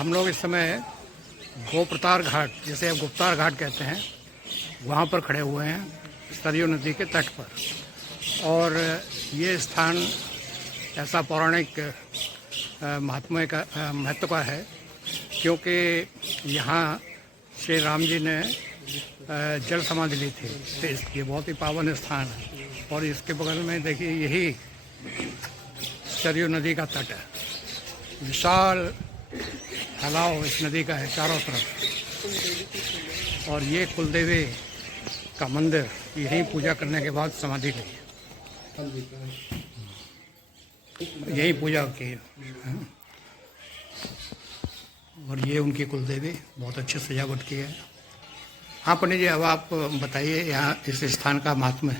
हम लोग इस समय गोप्रतार घाट, जिसे अब गुप्तार घाट कहते हैं, वहाँ पर खड़े हुए हैं सरयू नदी के तट पर। और ये स्थान ऐसा पौराणिक महत्व का है क्योंकि यहाँ श्री राम जी ने जल समाधि ली थी। तो ये बहुत ही पावन स्थान है। और इसके बगल में देखिए यही सरयू नदी का तट है। विशाल फैलाव इस नदी का है चारों तरफ। और ये कुलदेवी का मंदिर, यहीं पूजा करने के बाद समाधि ली, यही पूजा की। और ये उनकी कुलदेवी, बहुत अच्छी सजावट की है। हाँ पंडित जी, अब आप बताइए यहाँ इस स्थान का महात्म्य।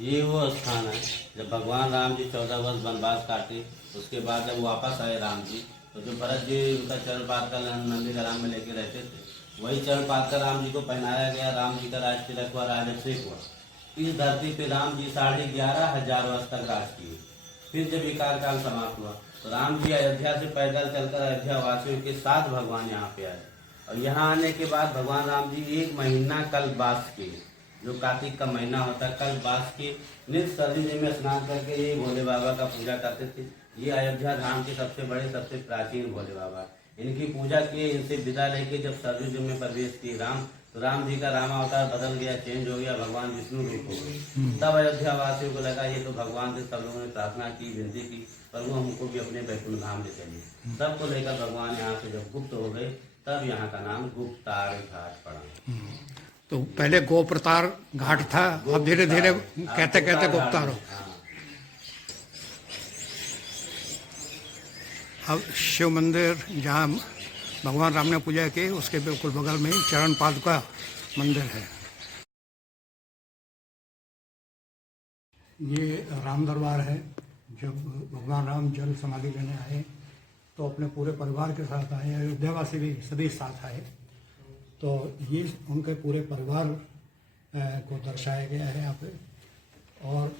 ये वो स्थान है जब भगवान राम जी 14 वर्ष वनवास काटे, उसके बाद जब वापस आए राम जी, तो जो भरत जी उनका चरण पात कर नंदीग्राम में लेके रहते थे, वही चरण पात कर राम जी को पहनाया गया। राम जी का राज तिलक हुआ, राजअभिषेक हुआ। इस धरती पे राम जी 11,500 वर्ष तक राज किए। फिर जब विकार काल समाप्त हुआ तो राम जी अयोध्या से पैदल चलकर अयोध्या वासियों के साथ भगवान यहाँ पे आए। और यहाँ आने के बाद भगवान राम जी 1 महीना कल्पवास किए, जो कार्तिक का महीना होता है, कल्पवास के नित्य सरयू जी में स्नान करके ये भोले बाबा का पूजा करते थे। ये अयोध्या धाम के सबसे बड़े, सबसे प्राचीन भोले बाबा। इनकी पूजा किए, इनसे विदा लेके जब सरयू जी में प्रवेश किए राम, तो राम जी का रामावतार बदल गया, चेंज हो गया, भगवान विष्णु रूप हो गए। तब अयोध्या वासियों को लगा ये तो भगवान से सब लोगों ने प्रार्थना की, विनती की, पर वो हमको भी अपने वैकुंठ धाम ले चलिए। सबको लेकर भगवान यहाँ से जब गुप्त हो गए, तब यहाँ का नाम गुप्तार घाट पड़ा। तो पहले गोप्रतार घाट था, अब धीरे धीरे कहते कहते गुप्तार हो। अब शिव मंदिर जहाँ भगवान राम ने पूजा की, उसके बिल्कुल बगल में ही चरण पादुका मंदिर है। ये राम दरबार है। जब भगवान राम जल समाधि लेने आए तो अपने पूरे परिवार के साथ आए, अयोध्यावासी भी सभी साथ आए। तो ये उनके पूरे परिवार को दर्शाया गया है यहाँ पे। और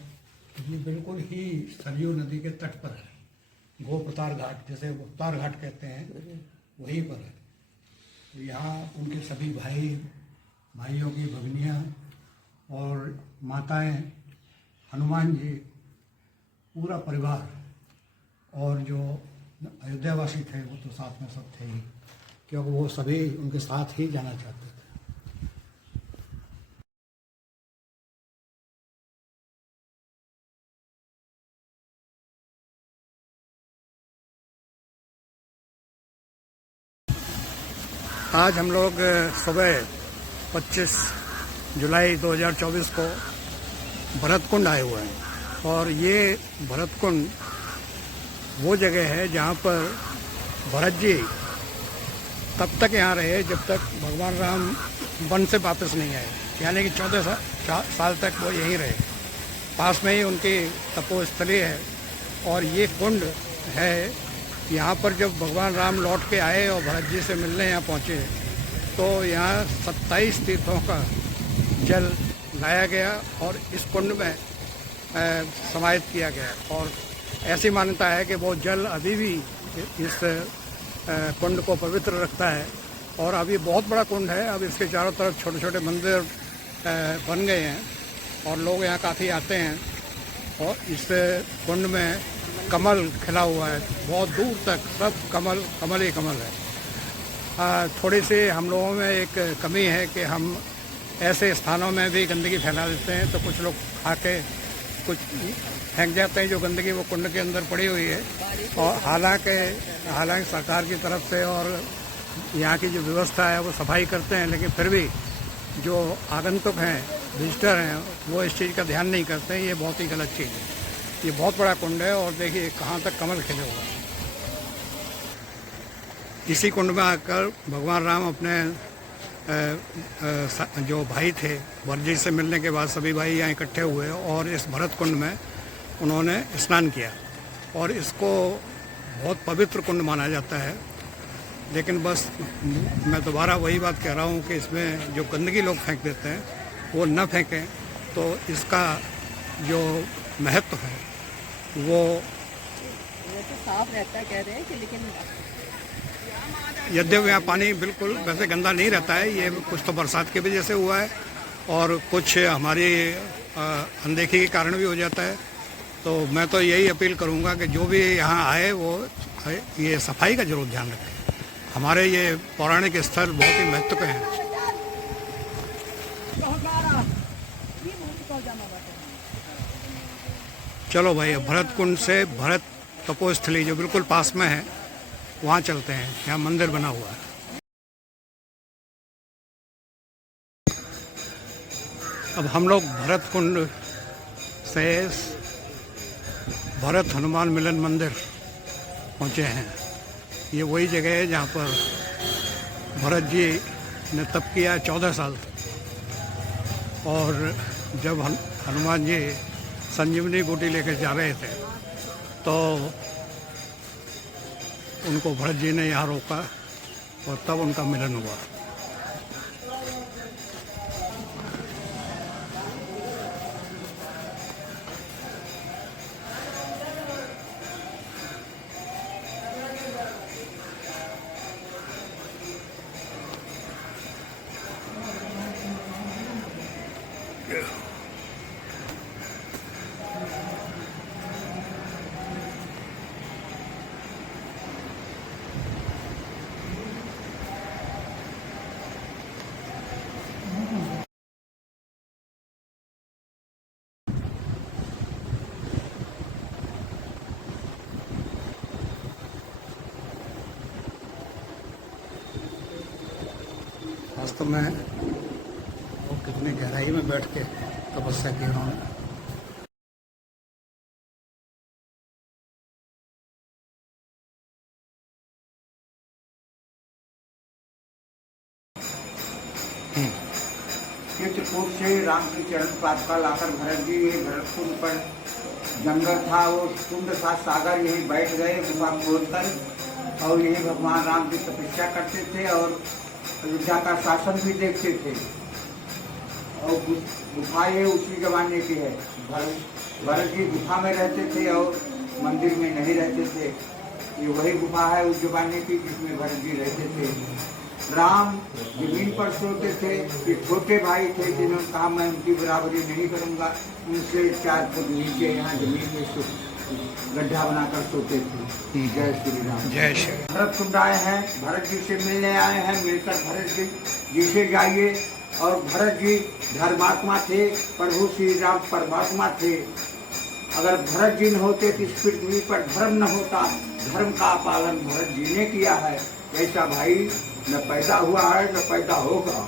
ये बिल्कुल ही सरयू नदी के तट पर है। गोप्रतार घाट, जैसे गुप्तार घाट कहते हैं, वहीं पर है। तो यहाँ उनके सभी भाइयों की भगिनियाँ और माताएं, हनुमान जी, पूरा परिवार, और जो अयोध्यावासी थे वो तो साथ में सब थे ही, क्योंकि वो सभी उनके साथ ही जाना चाहते थे। आज हम लोग सुबह 25 जुलाई 2024 को भरतकुंड आए हुए हैं। और ये भरतकुंड वो जगह है जहाँ पर भरत जी तब तक यहाँ रहे जब तक भगवान राम वन से वापस नहीं आए, यानी कि 14 साल तक वो यहीं रहे। पास में ही उनकी तपोस्थली है। और ये कुंड है, यहाँ पर जब भगवान राम लौट के आए और भरत जी से मिलने यहाँ पहुँचे, तो यहाँ 27 तीर्थों का जल लाया गया और इस कुंड में समाहित किया गया। और ऐसी मान्यता है कि वो जल अभी भी इस कुंड को पवित्र रखता है। और अब ये बहुत बड़ा कुंड है। अब इसके चारों तरफ छोटे छोटे मंदिर बन गए हैं और लोग यहाँ काफ़ी आते हैं। और इस कुंड में कमल खिला हुआ है, बहुत दूर तक सब कमल ही कमल है। थोड़ी सी हम लोगों में एक कमी है कि हम ऐसे स्थानों में भी गंदगी फैला देते हैं, तो कुछ लोग आके कुछ फेंक जाते हैं जो गंदगी वो कुंड के अंदर पड़ी हुई है। और हालांकि सरकार की तरफ से और यहाँ की जो व्यवस्था है वो सफाई करते हैं, लेकिन फिर भी जो आगंतुक हैं, विजिटर हैं, वो इस चीज़ का ध्यान नहीं करते हैं। ये बहुत ही गलत चीज़ है। ये बहुत बड़ा कुंड है और देखिए कहाँ तक कमल खिले हुए हैं। इसी कुंड में आकर भगवान राम अपने जो भाई थे, भरत जी से मिलने के बाद सभी भाई यहाँ इकट्ठे हुए और इस भरत कुंड में उन्होंने स्नान किया। और इसको बहुत पवित्र कुंड माना जाता है। लेकिन बस मैं दोबारा वही बात कह रहा हूँ कि इसमें जो गंदगी लोग फेंक देते हैं वो न फेंकें, तो इसका जो महत्व है वो तो साफ रहता है, कह रहे हैं कि लेकिन यद्यपि यहाँ पानी बिल्कुल वैसे गंदा नहीं रहता है, ये कुछ तो बरसात की वजह से हुआ है और कुछ हमारी अनदेखी के कारण भी हो जाता है। तो मैं तो यही अपील करूँगा कि जो भी यहाँ आए वो ये सफाई का जरूर ध्यान रखें। हमारे ये पौराणिक स्थल बहुत ही महत्व के हैं। चलो भाई, भरतकुंड से भरत तपोस्थली जो बिल्कुल पास में है वहाँ चलते हैं। यहाँ मंदिर बना हुआ है। अब हम लोग भरतकुंड से भरत हनुमान मिलन मंदिर पहुँचे हैं। ये वही जगह है जहाँ पर भरत जी ने तप किया 14 साल। और जब हनुमान जी संजीवनी बूटी लेकर जा रहे थे तो उनको भरत जी ने यहाँ रोका और तब उनका मिलन हुआ। वास्तव में वो कितनी गहराई में बैठ के तपस्या की उन्होंने। चित्रकूट से राम की चरण पादुका लाकर भरत जी ये भरतकुंड पर जंगल था, वो कुंड था, सागर, यही बैठ गए गुफा खोदकर और यही भगवान राम की तपस्या करते थे और अयोध्या का शासन भी देखते थे। और गुफा ये उसी जमाने की है। भरत जी गुफा में रहते थे और मंदिर में नहीं रहते थे। ये वही गुफा है उस जमाने की जिसमें भरत जी रहते थे। राम जमीन पर सोते थे। ये छोटे भाई थे जिन्होंने कहा मैं उनकी बराबरी नहीं करूंगा, उनसे 4 फुट नीचे यहाँ जमीन में गड्ढा बनाकर सोते थे। जय श्री राम। जय श्री। भरतकुंड आए हैं, भरत जी से मिलने आए हैं, मिलकर भरत जी से जाइए। और भरत जी धर्मात्मा थे, प्रभु श्री राम परमात्मा थे। अगर भरत जी न होते तो इस पृथ्वी पर धर्म न होता। धर्म का पालन भरत जी ने किया है। ऐसा भाई न पैदा हुआ है न पैदा होगा।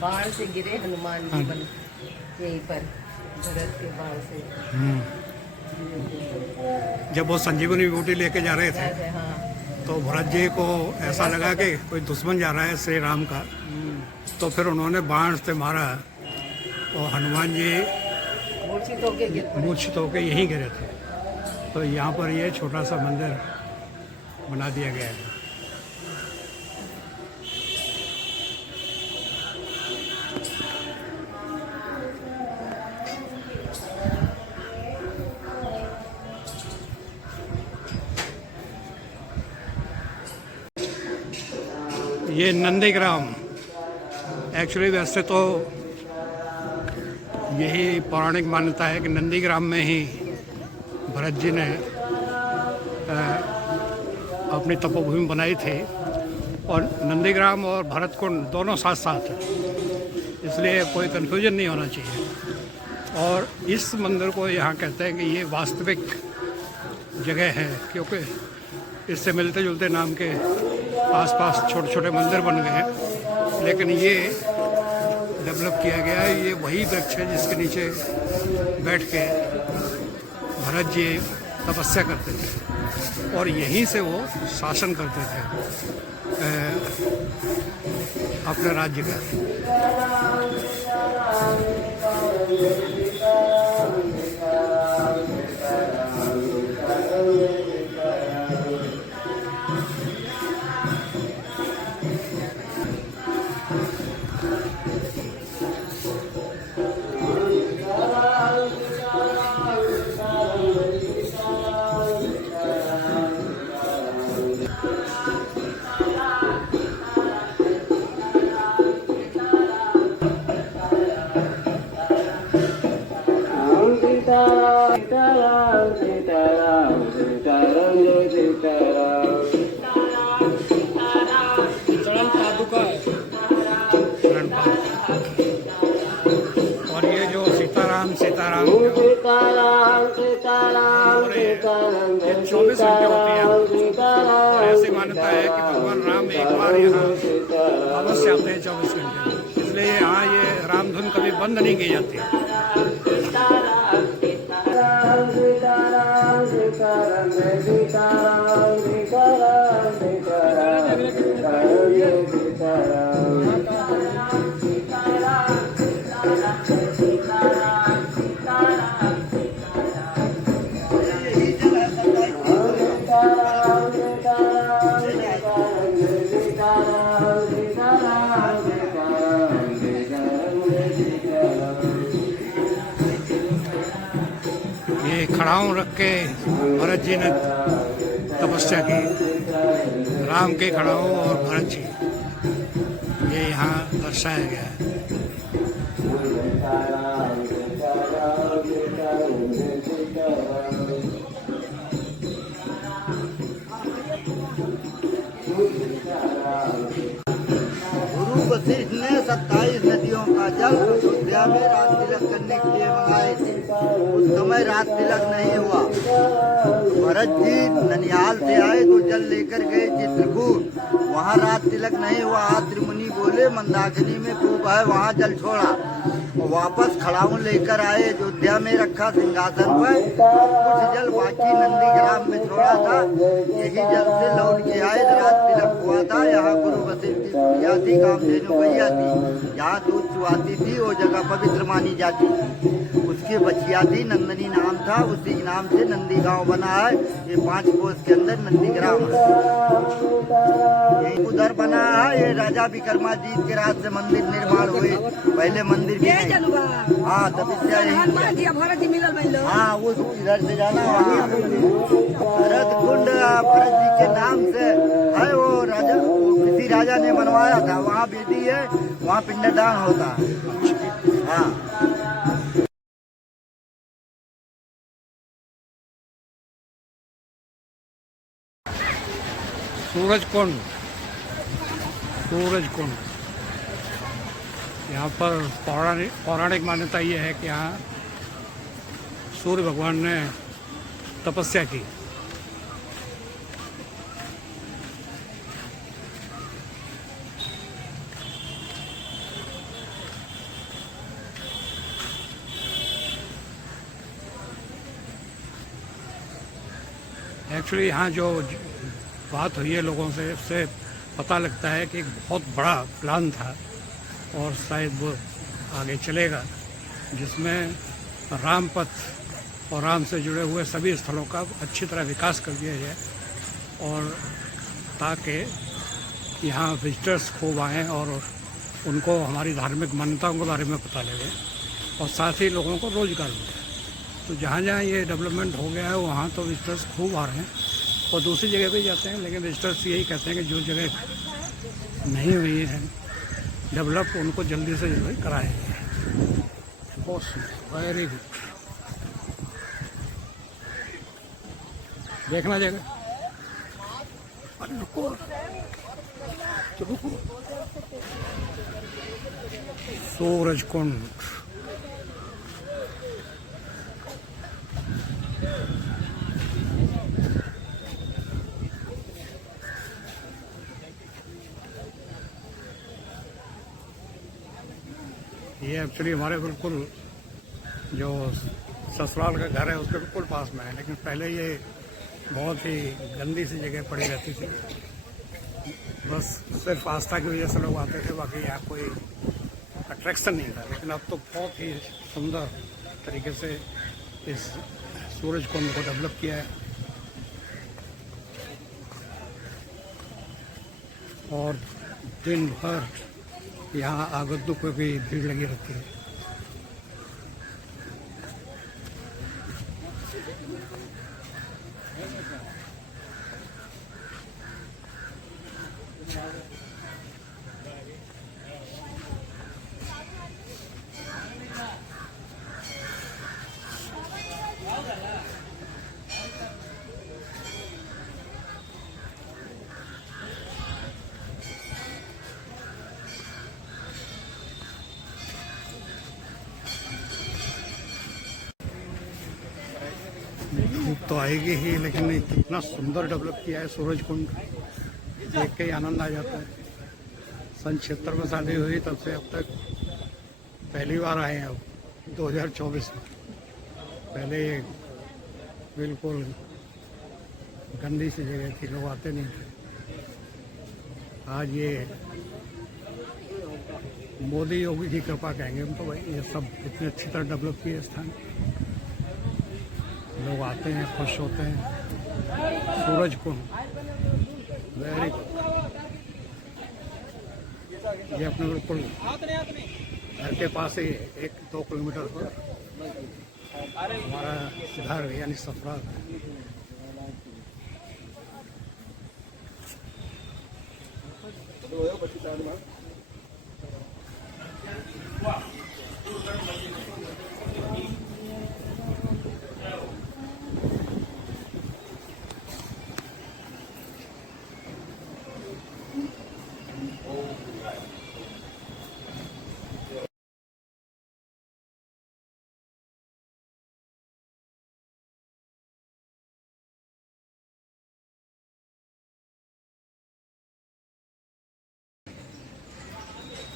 बाण से गिरे हनुमान जी बन यहीं पर भरत के बाण से। जब वो संजीवनी बूटी लेके जा रहे थे हाँ। तो भरत जी को ऐसा लगा कि कोई दुश्मन जा रहा है श्री राम का। तो फिर उन्होंने बाण से मारा और हनुमान जी मूर्छित होके यहीं गिरे थे। तो यहाँ पर ये छोटा सा मंदिर बना दिया गया है। ये नंदीग्राम एक्चुअली वैसे तो यही पौराणिक मान्यता है कि नंदीग्राम में ही भरत जी ने अपनी तपोभूमि बनाई थी। और नंदीग्राम और भरतकुंड दोनों साथ साथ हैं, इसलिए कोई कन्फ्यूजन नहीं होना चाहिए। और इस मंदिर को यहाँ कहते हैं कि ये वास्तविक जगह है, क्योंकि इससे मिलते जुलते नाम के आसपास छोटे छोटे मंदिर बन गए हैं, लेकिन ये डेवलप किया गया है। ये वही वृक्ष है जिसके नीचे बैठ के भरत जी तपस्या करते थे और यहीं से वो शासन करते थे अपने राज्य का। और ये जो सीताराम सीताराम जो ये 24 घंटे होती है और ऐसी मान्यता है कि भगवान राम एक बार यहाँ अवश्य आते हैं 24 घंटे, इसलिए यहाँ ये राम धुन कभी बंद नहीं की जाती है। ये खड़ाऊं रख के भरत जी ने तपस्या की, राम के खड़ाऊं और भरत जी, ये यहाँ दर्शाया गया है। गुरु वशिष्ठ ने 27 नदियों का जल अयोध्या में रात तिलक करने के लिए मंगाए थे। उस समय रात तिलक नहीं हुआ। भरत जी ननिहाल से आए तो जल लेकर गए चित्रकूट, वहाँ रात तिलक नहीं हुआ। आद्र मुनि बोले मंदाकिनी में कूप है, वहाँ जल छोड़ा। वापस खड़ाऊं लेकर आए, अयोध्या में रखा सिंहासन पर। कुछ जल बाकी नंदीग्राम में छोड़ा था, यही जल से लौट के आए। रात तिलक हुआ था। यहाँ गुरु वशिष्ठ की प्रिया थी, कामधेनु गैया थी। यहाँ दूध चुआती थी, वो जगह पवित्र मानी जाती। उसकी बछिया थी, नंदनी नाम था, उसी नाम से नंदी गांव बना है। ये 5 कोस के अंदर नंदीग्राम है। यही उधर बना है। ये राजा विक्रमाजीत के राज से मंदिर निर्माण हुए। पहले मंदिर भी नहीं। हाँ तपस्या हाँ वो इधर से जाना वहाँ भरत कुंड भरत जी के नाम से है। वो राजा किसी राजा ने बनवाया था, वहाँ वेदी है, वहाँ पिंडदान होता है। हाँ सूरज कुंड, सूरज कुंड यहाँ पर पौराणिक मान्यता ये है कि यहाँ सूर्य भगवान ने तपस्या की। एक्चुअली यहाँ जो बात हुई है लोगों से, उससे पता लगता है कि एक बहुत बड़ा प्लान था और शायद वो आगे चलेगा, जिसमें राम पथ और राम से जुड़े हुए सभी स्थलों का अच्छी तरह विकास कर दिया जाए, और ताकि यहाँ विजिटर्स खूब आएँ और उनको हमारी धार्मिक मान्यताओं के बारे में पता लगे, और साथ ही लोगों को रोजगार मिले। तो जहाँ जहाँ ये डेवलपमेंट हो गया है वहाँ तो विजिटर्स खूब आ रहे हैं और दूसरी जगह पे जाते हैं, लेकिन विजिटर्स यही कहते हैं कि जो जगह नहीं हुई है डेवलप, उनको जल्दी से जल्दी कराएंगे। वेरी गुड, देखना जगह। अरे रुको रुको, सूरज कुंड। ये एक्चुअली हमारे बिल्कुल जो ससुराल का घर है उसके बिल्कुल पास में है, लेकिन पहले ये बहुत ही गंदी सी जगह पड़ी रहती थी। बस सिर्फ आस्था की वजह से लोग आते थे, बाकी यहाँ कोई अट्रैक्शन नहीं था। लेकिन अब तो बहुत ही सुंदर तरीके से इस सूरज कुंड को डेवलप किया है और दिन भर यहाँ आगंतुक को भी भीड़ लगी रहती है। धूप तो आएगी ही, लेकिन कितना सुंदर डेवलप किया है सूरज कुंड, देख के ही आनंद आ जाता है। सन 76 में शादी हुई, तब से अब तक पहली बार आए हैं अब 2024 में। पहले बिल्कुल गंदी सी जगह थी, लोग आते नहीं थे। आज ये मोदी योगी की कृपा कहेंगे हम तो भाई, ये सब इतने अच्छी तरह डेवलप किए स्थान, लोग आते हैं, खुश होते हैं। Suraj Kund very good. ये अपने बिल्कुल घर के पास ही 1-2 किलोमीटर पर हमारा घर यानी सफराल है।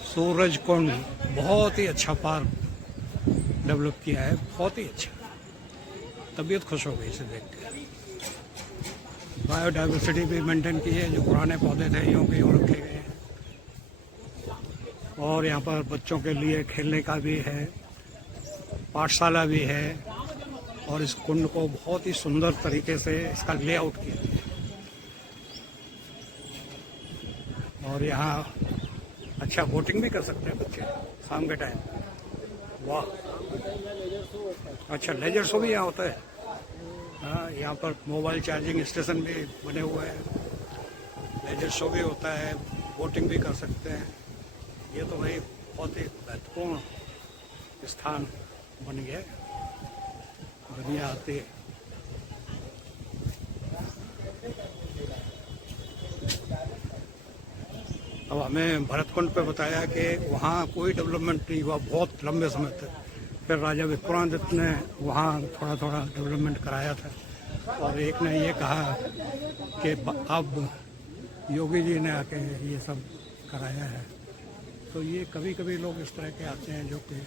सूरज कुंड बहुत ही अच्छा पार्क डेवलप किया है, बहुत ही अच्छा। तबीयत खुश हो गई इसे देख के। बायोडाइवर्सिटी भी मेंटेन की है, जो पुराने पौधे थे यूँ के यूँ रखे गए हैं। और यहाँ पर बच्चों के लिए खेलने का भी है, पाठशाला भी है। और इस कुंड को बहुत ही सुंदर तरीके से इसका लेआउट किया है। और यहाँ अच्छा बोटिंग भी कर सकते हैं बच्चे शाम के टाइम। वाह, अच्छा लेजर शो भी यहाँ होता है। हाँ, यहाँ पर मोबाइल चार्जिंग स्टेशन भी बने हुए हैं, लेजर शो भी होता है, बोटिंग भी कर सकते हैं। ये तो भाई बहुत ही महत्वपूर्ण स्थान बन गया है, दुनिया आती है। अब हमें भरतकुंड पे बताया कि वहाँ कोई डेवलपमेंट नहीं हुआ बहुत लंबे समय तक। फिर राजा विक्रमादित्य ने वहाँ थोड़ा थोड़ा डेवलपमेंट कराया था। और एक ने ये कहा कि अब योगी जी ने आके ये सब कराया है। तो ये कभी कभी लोग इस तरह के आते हैं जो कि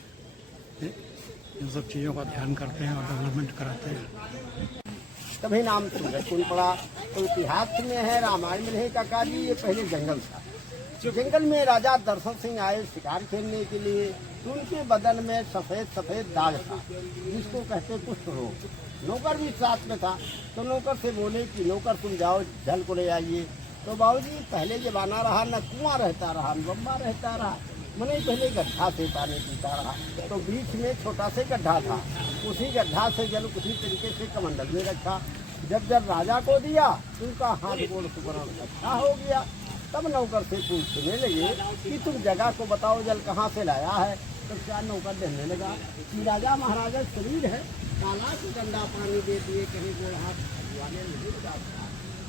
इन सब चीज़ों का ध्यान करते हैं और डेवलपमेंट कराते हैं। तभी नाम सूरज कुंड पड़ा। तो इतिहास में है, रामायण में है काका जी, ये पहले जंगल था। जंगल में राजा दर्शन सिंह आए शिकार खेलने के लिए, तो उनके बदन में सफेद सफेद दाग था, जिसको कहते कुष्ठ रोग। नौकर भी साथ में था। तो नौकर से बोले कि नौकर तुम जाओ जल को ले आइए। तो बाबूजी पहले जमाना रहा, न कुआं रहता रहा न बम्बा रहता रहा, मैंने पहले गड्ढा से पानी पीता रहा। तो बीच में छोटा से गड्ढा था, उसी गड्ढा से जल उसी तरीके से कमंडल में रखा। जब राजा को दिया तो उनका हाथ गोड़ सुबरण अच्छा हो गया। तब नौकर से पूछने लगे कि तुम जगह को बताओ, जल कहाँ से लाया है। तो क्या नौकर कहने लगा कि राजा महाराजा शरीर है, काला से गंदा पानी दे दिए, कहीं गोड़ हाथ धुआने नहीं लगा।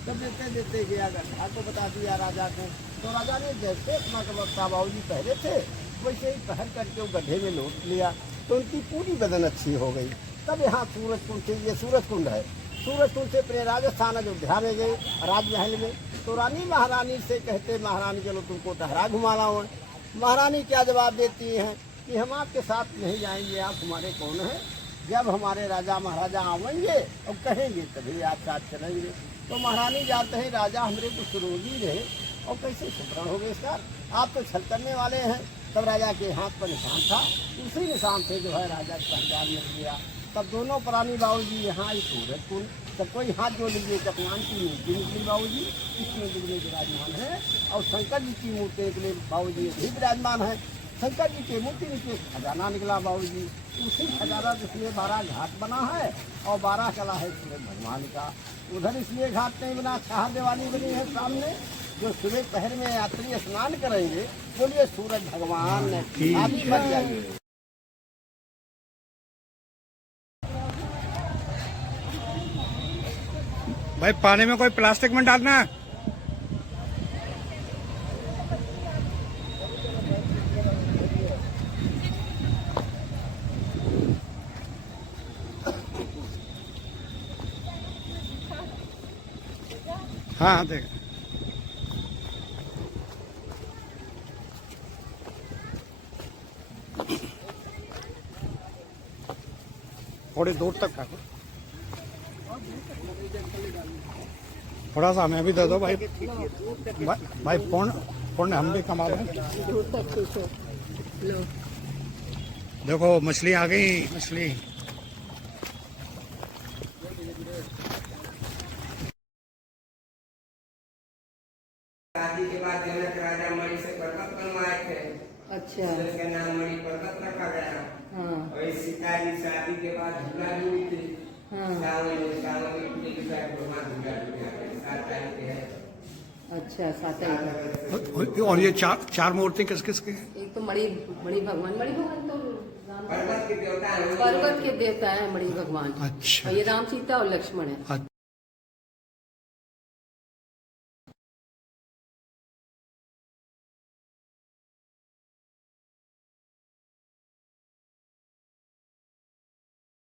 तब देते देते गया, गड्ढा को बता दिया राजा को। तो राजा ने जैसे अपना कबत्ता बाबूजी पहले थे वैसे ही पहन करके वो गड्ढे में लौट लिया। तो उनकी पूरी बदन अच्छी हो गई। तब यहाँ सूरज कुंड से, ये सूरज कुंड है, सूरज कुंड से अपने राजस्थान अयोध्या में गए राजमहल में। तो रानी महारानी से कहते, महारानी चलो तुमको टहरा घुमा लाओ। महारानी क्या जवाब देती हैं कि हम आपके साथ नहीं जाएंगे, आप हमारे कौन हैं। जब हमारे राजा महाराजा आवेंगे और कहेंगे तभी आप साथ चलेंगे। तो महारानी जाते हैं, राजा हमारे कुछ रोगी रहे और कैसे सुधरण हो गए सर, आप तो छल करने वाले हैं। तब राजा के हाथ पर निशान था, उसी निशान से जो है राजा का पहचान मिल गया। तब दोनों प्राणी बाबूजी यहाँ इस सूरज कुंड, तब कोई हाथ जोड़ लीजिए, चकमान की मूर्ति निकली बाबूजी, इसमें दुगने विराजमान है। और शंकर जी की मूर्ति के लिए बाबूजी भी विराजमान है। शंकर जी की मूर्ति नीचे खजाना निकला बाबूजी, उसी खजाना जिसमें 12 घाट बना है और 12 कला है सूरज भगवान का। उधर इसलिए घाट नहीं बना, चाह देवानी बनी है सामने, जो सुबह पहर में यात्री स्नान करेंगे, बोलिए सूरज भगवान आदि मर जाएंगे। भाई पानी में कोई प्लास्टिक में डालना है। हाँ देख, थोड़ी दूर तक रखो, थोड़ा सा हमें भी दे दो भाई। भाई पुण्य हम भी कमा लें। देखो मछली आ गई, मछली। शादी के बाद जनक राजा मणि से पर्वत बनवाए थे। अच्छा। जिसका नाम मणि पर्वत रखा गया। हाँ। और सीता जी शादी के बाद झूला जुड़ी थी। हाँ। सावन की भगवान झूला जुड़ा 7 तारीख के है। अच्छा, 7 तारीख। और ये चार मूर्ति किस किस की है? एक तो मणि भगवान तो पर्वत के देवता है। पर्वत के देवता है मणि भगवान। अच्छा। और ये राम सीता और लक्ष्मण है।